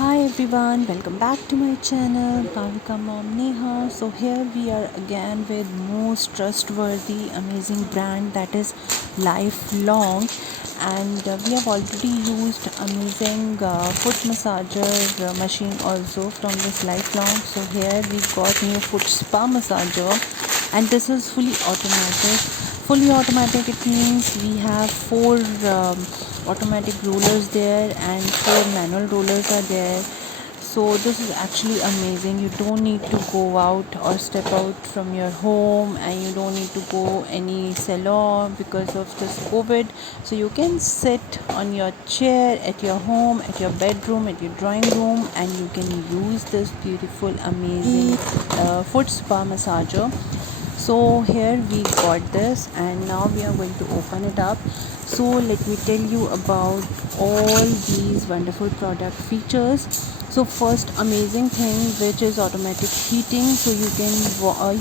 Hi everyone, welcome back to my channel Bhavika Mom Neha. So here we are again with most trustworthy amazing brand, that is Lifelong, and we have already used amazing foot massager machine also from this Lifelong. So here we got new foot spa massager, and this is fully automatic. Fully automatic, it means we have four automatic rollers there and four manual rollers are there. So this is actually amazing. You don't need to go out or step out from your home, and you don't need to go any salon because of this COVID. So you can sit on your chair at your home, at your bedroom, at your drawing room, and you can use this beautiful amazing foot spa massager. So here we got this, and now we are going to open it up. So let me tell you about all these wonderful product features. So first amazing thing, which is automatic heating. So you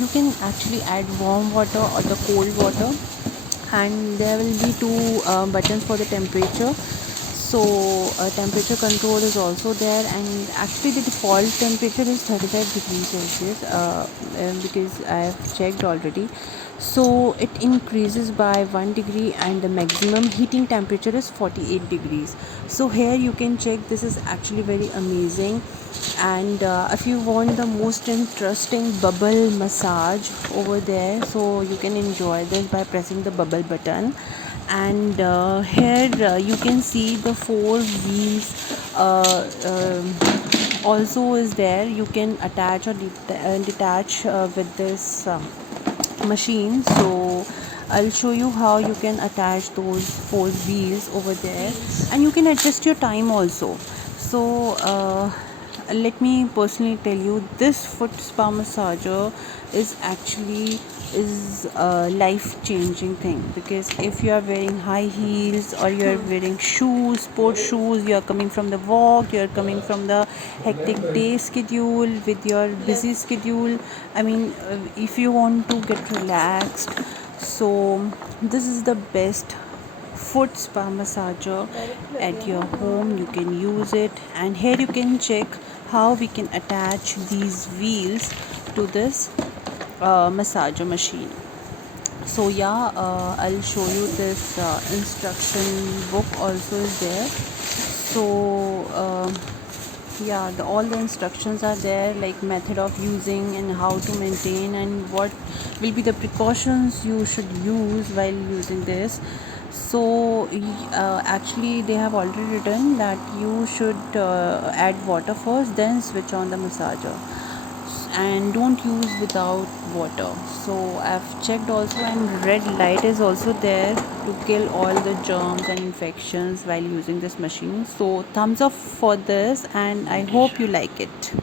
can actually add warm water or the cold water, and there will be two buttons for the temperature. So temperature control is also there, and actually the default temperature is 35 degrees Celsius, because I have checked already. So it increases by 1 degree, and the maximum heating temperature is 48 degrees. So here you can check, this is actually very amazing. And if you want the most interesting bubble massage over there, so you can enjoy this by pressing the bubble button. And here you can see the four wheels also is there. You can attach or detach with this machine. So I'll show you how you can attach those four wheels over there, and you can adjust your time also. So let me personally tell you, this foot spa massager is actually is a life changing thing, because if you are wearing high heels or you are wearing shoes, sports shoes, you are coming from the walk, you are coming from the hectic day schedule with your busy schedule, I mean, if you want to get relaxed, so this is the best foot spa massager at your home. You can use it, and here you can check how we can attach these wheels to this massager machine. So yeah, I'll show you this instruction book also is there. So yeah, all the instructions are there, like method of using and how to maintain and what will be the precautions you should use while using this. So actually they have already written that you should add water first, then switch on the massager, and don't use without water. So I've checked also, and red light is also there to kill all the germs and infections while using this machine. So thumbs up for this, and I hope you like it.